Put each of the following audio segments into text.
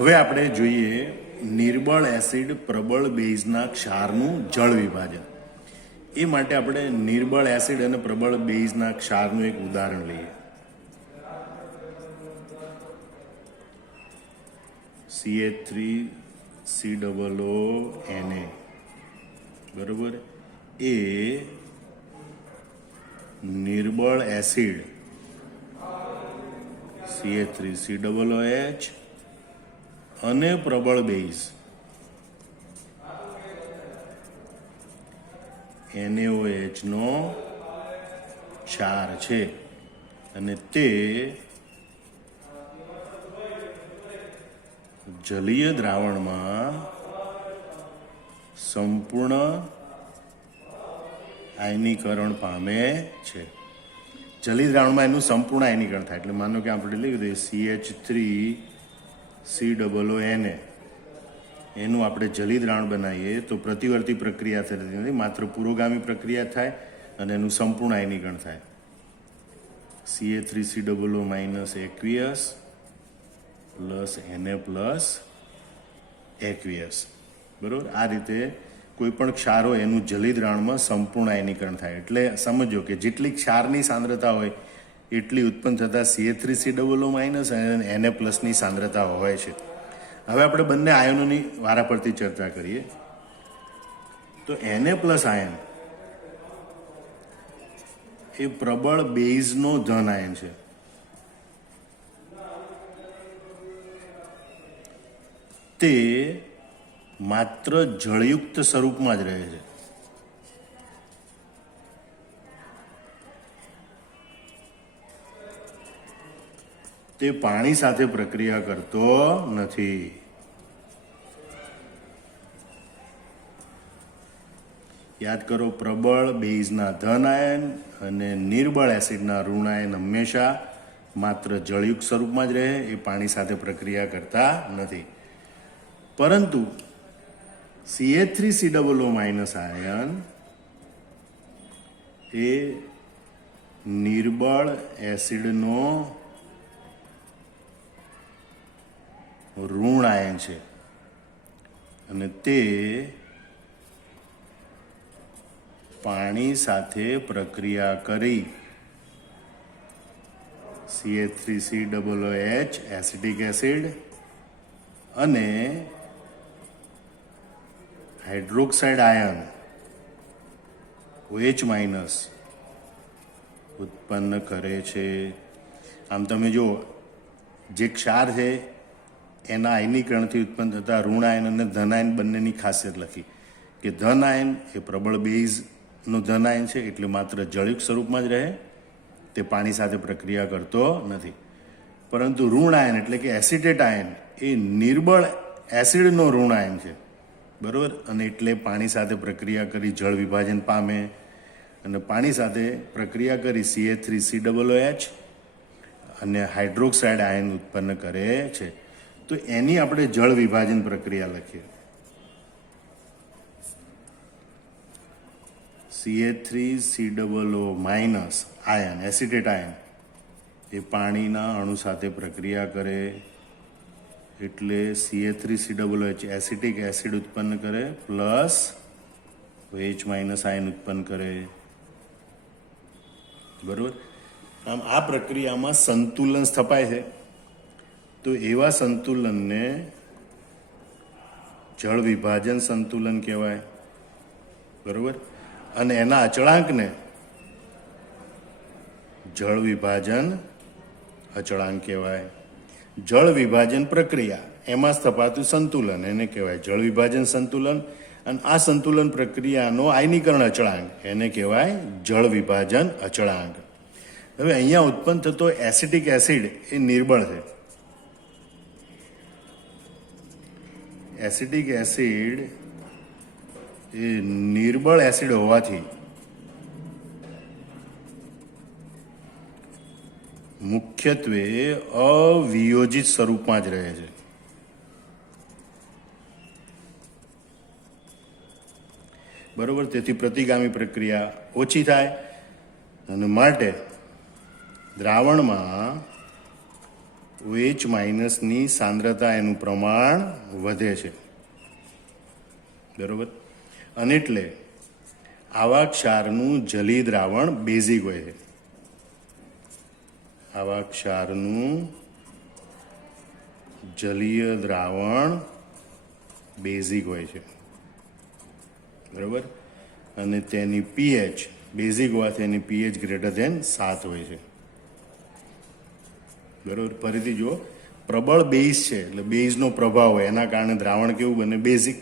હવે આપણે જોઈએ નિર્બળ એસિડ પ્રબળ બેઝના ક્ષારનું જળ વિભાજન. એ માટે આપણે નિર્બળ એસિડ અને પ્રબળ બેઝના ક્ષારનું એક ઉદાહરણ લઈએ. CH3COO Na બરોબર, એ નિર્બળ એસિડ CH3COOH અને પ્રબળ બેઝ NaOH નો ક્ષાર છે અને તે જલીય દ્રાવણમાં સંપૂર્ણ આયનીકરણ પામે છે. જલીય દ્રાવણમાં એનું સંપૂર્ણ આયનીકરણ થાય. એટલે માનો કે આપણે લઈ દઈએ CH3COONA, એનું આપણે જલીય દ્રાવણ બનાવીએ તો પ્રતિવર્તી પ્રક્રિયા થતી નથી, માત્ર પુરોગામી પ્રક્રિયા થાય અને એનું સંપૂર્ણ આયનીકરણ થાય. CH3COO aqueous plus Na plus aqueous. બરાબર, આ રીતે કોઈ પણ ક્ષાર હોય એનું જલીય દ્રાવણમાં સંપૂર્ણ આયનીકરણ થાય. એટલે સમજો કે જેટલી ક્ષારની સાંદ્રતા હોય એટલી ઉત્પન્ન થતા CH3COO અને Na પ્લસની સાંદ્રતા હોય છે. હવે આપણે બંને આયનોની વારાફરતી ચર્ચા કરીએ. તો Na પ્લસ આયન એ પ્રબળ બેઝનો ધન આયન છે. તે માત્ર જળયુક્ત સ્વરૂપમાં જ રહે છે. તે પાણી સાથે પ્રક્રિયા કરતો નથી. યાદ કરો, પ્રબળ બેઝના ધન આયન અને નિર્બળ એસિડના ઋણ આયન હંમેશા માત્ર જળયુક્ત સ્વરૂપમાં જ રહે, એ પાણી સાથે પ્રક્રિયા કરતા નથી. પરંતુ CH3COO આયન એ નિર્બળ એસિડનો ઋણ આયન છે અને તે પાણી સાથે પ્રક્રિયા કરી CH3COOH એસિટિક એસિડ અને હાઇડ્રોક્સાઇડ આયન OH- ઉત્પન્ન કરે છે. આમ તમે જો જે ક્ષાર છે એના આયનીકરણથી ઉત્પન્ન થતા ઋણ આયન અને ધન આયન બંનેની ખાસિયત લખી કે ધન આયન એ પ્રબળ બેઝનો ધન આયન છે, એટલે માત્ર જળયુક્ત સ્વરૂપમાં જ રહે, તે પાણી સાથે પ્રક્રિયા કરતો નથી. પરંતુ ઋણ આયન એટલે કે એસિટેટ આયન એ નિર્બળ એસિડનો ઋણ આયન છે. બરાબર, અને એટલે પાણી સાથે પ્રક્રિયા કરી જળ વિભાજન પામે અને પાણી સાથે પ્રક્રિયા કરી CH3COOH અને હાઇડ્રોક્સાઇડ આયન ઉત્પન્ન કરે છે. તો એની આપણે જળ વિભાજન પ્રક્રિયા લખીએ. CH3COO આયન એસિટેટ આયન એ પાણીના અણુ સાથે પ્રક્રિયા કરે એટલે CH3COOH એસિટિક એસિડ ઉત્પન્ન કરે પ્લસ OH- આયન ઉત્પન્ન કરે. બરોબર, આમ આ પ્રક્રિયામાં સંતુલન સ્થપાય છે. તો એવા સંતુલનને જળ વિભાજન સંતુલન કહેવાય. બરોબર, અને એના અચળાંકને જળ વિભાજન અચળાંક કહેવાય. જળ વિભાજન પ્રક્રિયા એમાં સ્થપાતું સંતુલન એને કહેવાય જળ વિભાજન સંતુલન, અને આ સંતુલન પ્રક્રિયાનો આયનીકરણ અચળાંક એને કહેવાય જળ વિભાજન અચળાંક. હવે અહીંયા ઉત્પન્ન થતો એસિટિક એસિડ એ નિર્બળ છે. એસિટિક એસિડ એ નિર્બળ એસિડ હોવાથી મુખ્યત્વે અવિયોજિત સ્વરૂપમાં જ રહે છે. બરોબર, તેથી પ્રતિગામી પ્રક્રિયા ઓછી થાય અને માટે દ્રાવણમાં OH માઇનસની સાંદ્રતા એનું પ્રમાણ વધે છે, બરોબર. અને એટલે આવા ક્ષારનું જલી દ્રાવણ બેઝિક હોય છે. આવા ક્ષારનું જલીય દ્રાવણ બેઝિક હોય છે, બરોબર. અને તેની પીએચ બેઝિક હોવાથી એની પીએચ ગ્રેટર ધેન 7 હોય છે, બરોબર. ફરીથી જુઓ, પ્રબળ બેઝ છે એટલે બેઝનો પ્રભાવ હોય એના કારણે દ્રાવણ કેવું બને? બેઝિક,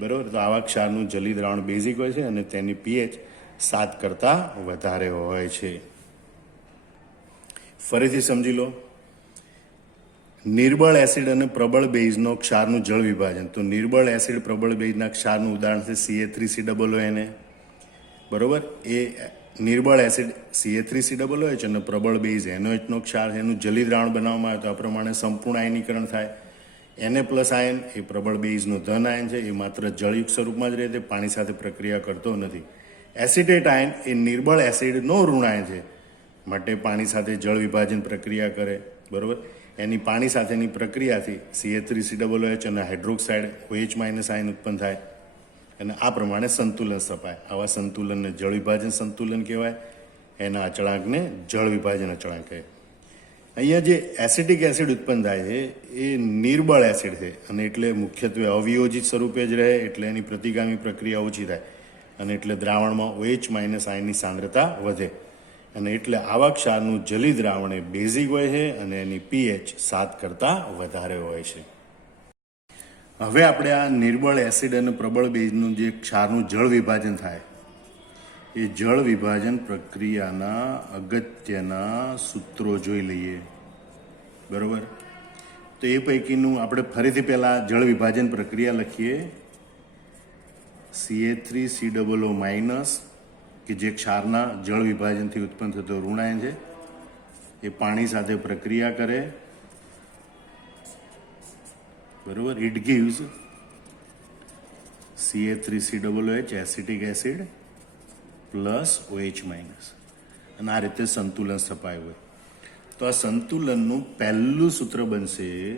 બરોબર. તો આવા ક્ષારનું જલી દ્રાવણ બેઝિક હોય છે અને તેની પીએચ 7 કરતાં વધારે હોય છે. ફરીથી સમજી લો, નિર્બળ એસિડ અને પ્રબળ બેઝનો ક્ષારનું જળ વિભાજન. તો નિર્બળ એસિડ પ્રબળ બેઝના ક્ષારનું ઉદાહરણ છે CA3COONA, બરોબર. એ નિર્બળ એસિડ CA3COOH અને પ્રબળ બેઝ NOHનો ક્ષાર એનું જલી દ્રાવણ બનાવવામાં આવે તો આ પ્રમાણે સંપૂર્ણ આયનીકરણ થાય. Na+ આયન એ પ્રબળ બેઝનું ધન આયન છે, એ માત્ર જળયુક્ત સ્વરૂપમાં જ રહે છે, પાણી સાથે પ્રક્રિયા કરતો નથી. એસિટેટ આયન એ નિર્બળ એસિડનો ઋણ આયન છે, માટે પાણી સાથે જળ વિભાજન પ્રક્રિયા કરે, બરોબર. એની પાણી સાથેની પ્રક્રિયાથી CA3COOH અને હાઇડ્રોક્સાઇડ OH- આયન ઉત્પન્ન થાય અને આ પ્રમાણે સંતુલન સ્થપાય. આવા સંતુલનને જળ વિભાજન સંતુલન કહેવાય. એના અચળાંકને જળ વિભાજન અચળાંક કહે. અહીંયા જે એસિટિક એસિડ ઉત્પન્ન થાય છે એ નિર્બળ એસિડ છે અને એટલે મુખ્યત્વે અવિયોજિત સ્વરૂપે જ રહે, એટલે એની પ્રતિગામી પ્રક્રિયા ઓછી થાય અને એટલે દ્રાવણમાં OH- આયનની સાંદ્રતા વધે અને એટલે આવા ક્ષારનું જલી દ્રાવણ એ બેઝિક હોય છે અને એની પીએચ 7 કરતાં વધારે હોય છે. હવે આપણે આ નિર્બળ એસિડ અને પ્રબળ બેઝનું જે ક્ષારનું જળ વિભાજન થાય એ જળ વિભાજન પ્રક્રિયાના અગત્યના સૂત્રો જોઈ લઈએ, બરોબર. તો એ પૈકીનું આપણે ફરીથી પહેલાં જળ વિભાજન પ્રક્રિયા લખીએ. CA3COO- કે જે ક્ષારના જળ વિભાજનથી ઉત્પન્ન થતો ઋણાયન છે, એ પાણી સાથે પ્રક્રિયા કરે, બરોબર. It gives CA3COOH acetic acid plus OH- અને આ રીતે સંતુલન સ્થપાયું હોય. તો આ સંતુલનનું પહેલું સૂત્ર બનશે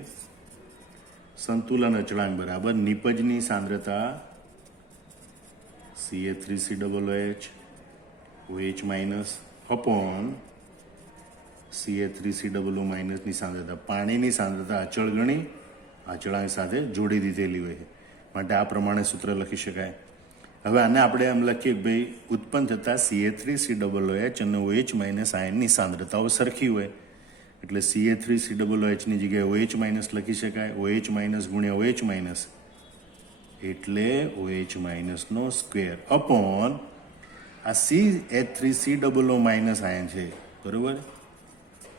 સંતુલન અચળાંક બરાબર નિપજની સાંદ્રતા CA3COOH OH- અપોન CA3COO- ની સાંદ્રતા. પાણીની સાંદ્રતા અચળ ગણી અચળાંક સાથે જોડી દીધેલી હોય છે, માટે આ પ્રમાણે સૂત્ર લખી શકાય. હવે આને આપણે એમ લખીએ કે ભાઈ ઉત્પન્ન થતા CA3COOH અને OH- આયનની સાંદ્રતાઓ સરખી હોય એટલે CA3COOHની જગ્યાએ OH- લખી શકાય. OH- ગુણ્યા OH- એટલે OH- નો સ્ક્વેર અપોન આ CH3COO- આયન છે, બરોબર.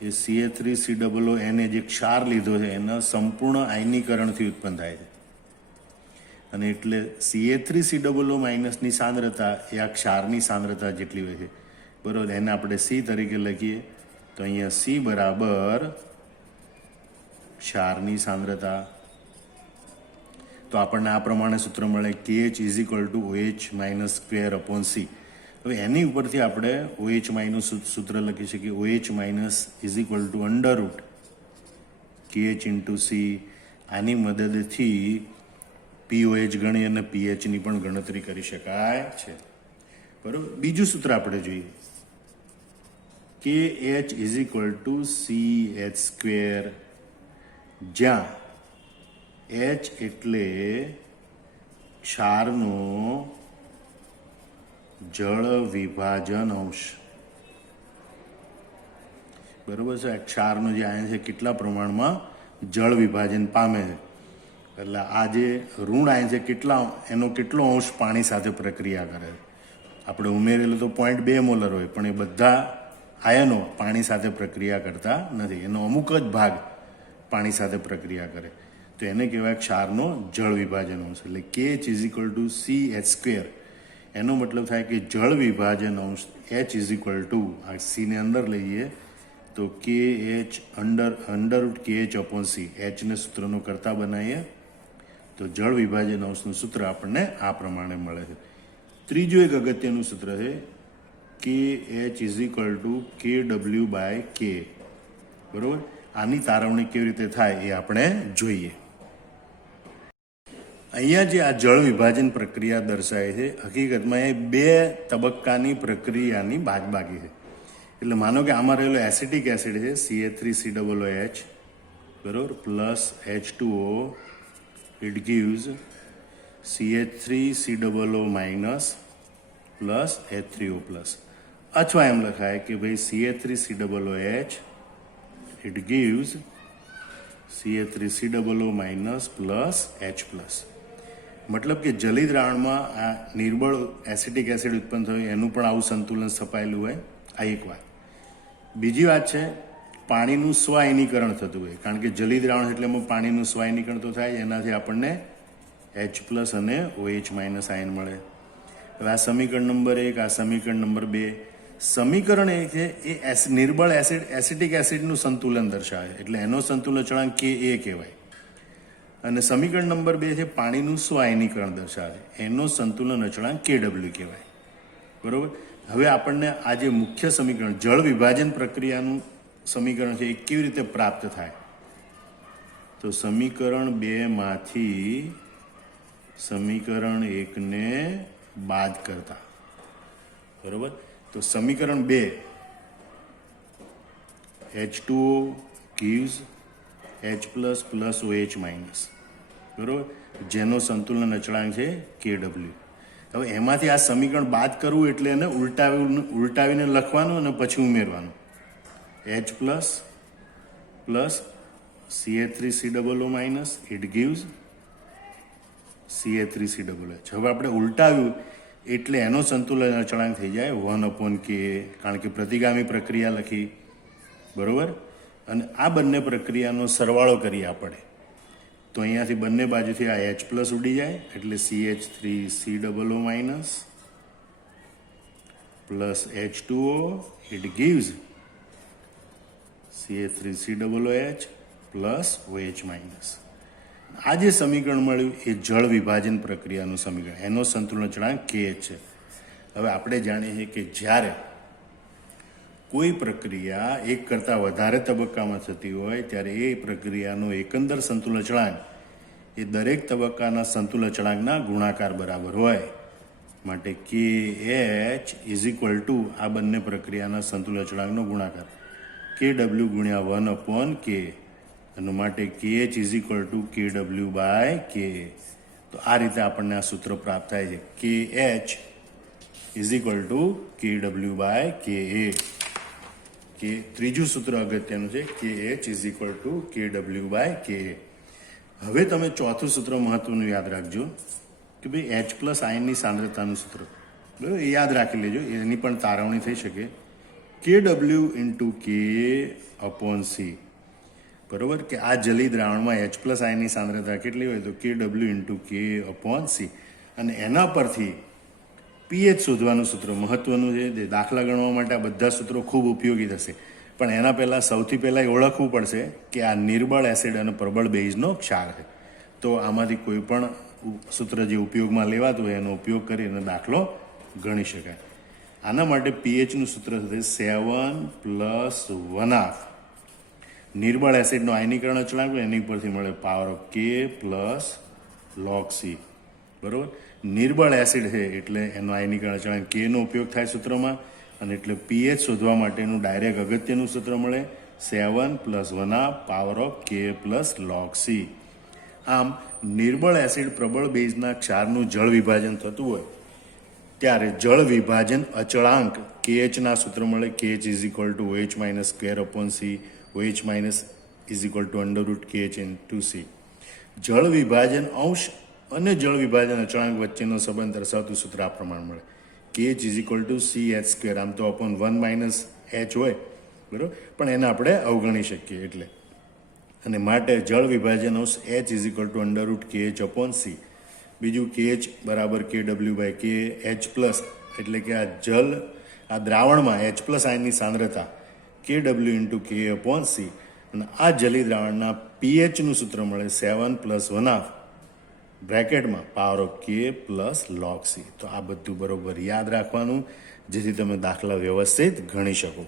એ CA3COO એને જે ક્ષાર લીધો છે એના સંપૂર્ણ આયનીકરણથી ઉત્પન્ન થાય છે અને એટલે CA3COO- ની સાંદ્રતા એ આ ક્ષારની સાંદ્રતા જેટલી હોય છે, બરોબર. એને આપણે C તરીકે લખીએ તો અહીંયા C બરાબર ક્ષારની સાંદ્રતા. તો આપણને આ પ્રમાણે સૂત્ર મળે KH OH- square upon C. હવે એની ઉપરથી આપણે OH- સૂત્ર લખી શકીએ. OH- √KH × C. આની મદદથી POH ગણી અને પીએચની પણ ગણતરી કરી શકાય છે, બરોબર. બીજું સૂત્ર આપણે જોઈએ. KH CH², જ્યાં H એટલે ક્ષારનો જળ વિભાજન અંશ, બરોબર છે. ક્ષારનું જે આયન છે કેટલા પ્રમાણમાં જળ વિભાજન પામે છે, એટલે આ જે ઋણ આયન છે એનો કેટલો અંશ પાણી સાથે પ્રક્રિયા કરે છે. આપણે ઉમેરેલું તો 0.2 મોલર હોય પણ એ બધા આયનો પાણી સાથે પ્રક્રિયા કરતા નથી, એનો અમુક જ ભાગ પાણી સાથે પ્રક્રિયા કરે, તો એને કહેવાય ક્ષારનો જળ વિભાજન અંશ. એટલે KH CH², એનો મતલબ થાય કે જળ વિભાજન અંશ H આ C ને અંદર લઈએ તો KH √KH/C. H ને સૂત્રનો કરતા બનાવીએ તો જળ વિભાજન અંશનું સૂત્ર આપણને આ પ્રમાણે મળે છે. ત્રીજું એક અગત્યનું સૂત્ર છે KH KW/K, બરોબર. આની તારવણી કેવી રીતે થાય એ આપણે જોઈએ. અહીંયા જે આ જળ વિભાજન પ્રક્રિયા દર્શાવે છે, હકીકતમાં એ 2 તબક્કાની પ્રક્રિયાની બાદબાકી છે. એટલે માનો કે આમાં રહેલો એસિટિક એસિડ છે CH3COOH, બરોબર, plus H2O, it gives CH3COO minus plus H3O plus. અથવા એમ લખાય કે ભાઈ CH3COOH, it gives CH3COO minus plus H plus. મતલબ કે જલી દ્રાવણમાં આ નિર્બળ એસિટિક એસિડ ઉત્પન્ન થયું એનું પણ આવું સંતુલન સ્થપાયેલું હોય. આ એક વાત. બીજી વાત છે પાણીનું સ્વઆયનીકરણ થતું હોય, કારણ કે જલી દ્રાવણ એટલે એમાં પાણીનું સ્વઆયનીકરણ તો થાય, એનાથી આપણને H પ્લસ અને OH માઇનસ આયન મળે. હવે આ સમીકરણ નંબર 1, આ સમીકરણ નંબર 2. સમીકરણ 1 છે એ નિર્બળ એસિટિક એસિડનું સંતુલન દર્શાવે, એટલે એનો સંતુલન અચળાંક Ka કહેવાય. અને સમીકરણ નંબર 2 છે પાણીનું સ્વઆયનીકરણ દર્શાવે, એનો સંતુલન અચળાંક Kw કહેવાય. બરોબર. હવે આપણને આ જે મુખ્ય સમીકરણ જળ વિભાજન પ્રક્રિયાનું સમીકરણ છે એ કેવી રીતે પ્રાપ્ત થાય? તો સમીકરણ 2 માંથી સમીકરણ 1 ને બાદ કરતા, બરોબર. તો સમીકરણ 2 H2O gives H plus plus OH minus, બરોબર, જેનો સંતુલન અચળાંક છે Kw. હવે એમાંથી આ સમીકરણ બાદ કરવું એટલે એને ઉલટાવીને લખવાનું અને પછી ઉમેરવાનું. H plus plus CH3COO minus, it gives CH3COOH. હવે આપણે ઉલટાવ્યું એટલે એનો સંતુલન અચળાંક થઈ જાય 1/Ka, કારણ કે પ્રતિગામી પ્રક્રિયા લખી, બરોબર. અને આ બંને પ્રક્રિયાનો સરવાળો કરીએ આપણે તો અહીંયાથી બંને બાજુથી આ H પ્લસ ઉડી જાય એટલે CH3COO minus plus H2O, it gives CH3COOH plus OH minus. આ જે સમીકરણ મળ્યું એ જળ વિભાજન પ્રક્રિયાનું સમીકરણ, એનો સંતુલન અચળાંક K છે. હવે આપણે જાણીએ છીએ કે જ્યારે કોઈ પ્રક્રિયા એક કરતાં વધારે તબક્કામાં થતી હોય ત્યારે એ પ્રક્રિયાનો એકંદર સંતુલન અચળાંક એ દરેક તબક્કાના સંતુલન અચળાંકના ગુણાકાર બરાબર હોય. માટે KH ઇઝ ઇક્વલ ટુ આ બંને પ્રક્રિયાના સંતુલન અચળાંકનો ગુણાકાર KW ગુણ્યા 1/K, અને માટે KH is equal to KW by K. તો આ રીતે આપણને આ સૂત્ર પ્રાપ્ત થાય છે, KH is equal to KW by KA. કે ત્રીજું સૂત્ર અગત્યનું છે, KH is equal to KW by KA. હવે તમે ચોથું સૂત્ર મહત્વનું યાદ રાખજો કે ભાઈ H પ્લસ આયનની સાંદ્રતાનું સૂત્ર, બરાબર, એ યાદ રાખી લેજો, એની પણ તારવણી થઈ શકે. KW ઇન્ટુ KA/C, બરોબર, કે આ જલી દ્રાવણમાં H પ્લસ આયનની સાંદ્રતા કેટલી હોય તો KW ઇન્ટુ KA/C. અને એના પરથી pH શોધવાનું સૂત્ર મહત્વનું છે. જે દાખલા ગણવા માટે આ બધા સૂત્રો ખૂબ ઉપયોગી થશે, પણ એના પહેલાં સૌથી પહેલાં એ ઓળખવું પડશે કે આ નિર્બળ એસિડ અને પ્રબળ બેઝનો ક્ષાર છે. તો આમાંથી કોઈ પણ સૂત્ર જે ઉપયોગમાં લેવાતું હોય એનો ઉપયોગ કરીને દાખલો ગણી શકાય. આના માટે pHનું સૂત્ર થશે 7 પ્લસ 1/2 નિર્બળ એસિડનો આયનીકરણ અચળાંક, એની પરથી મળે power of K plus log C, બરોબર. નિર્બળ એસિડ છે એટલે એનો આયનીકરણ અચળાંક Kનો ઉપયોગ થાય સૂત્રમાં, અને એટલે pH શોધવા માટેનું ડાયરેક્ટ અગત્યનું સૂત્ર મળે 7 plus 1/2 power of K plus log C. આમ નિર્બળ એસિડ પ્રબળ બેઝના ક્ષારનું જળ વિભાજન થતું હોય ત્યારે જળ વિભાજન અચળાંક KHના સૂત્ર મળે, KH is equal to OH minus square, OH minus is equal to √KH into C. જળ વિભાજન અંશ અને જળ વિભાજન અચળાંક વચ્ચેનો સંબંધ દર્શાવતું સૂત્ર આ પ્રમાણે મળે, KH is equal two CH². આમ તો અપોન 1 - H હોય, બરાબર, પણ એને આપણે અવગણી શકીએ એટલે. અને માટે જળ વિભાજન અંશ H is equal two √KH/C. બીજું KH બરાબર KW by K. H plus એટલે કે આ દ્રાવણમાં H પ્લસ આયનની સાંદ્રતા KW ઇન્ટુ K/C. અને આ જલી દ્રાવણના pHનું સૂત્ર મળે 7 પ્લસ 1/2 બ્રેકેટમાં power of K plus log C. તો આ બધું બરોબર યાદ રાખવાનું જેથી તમે દાખલા વ્યવસ્થિત ગણી શકો.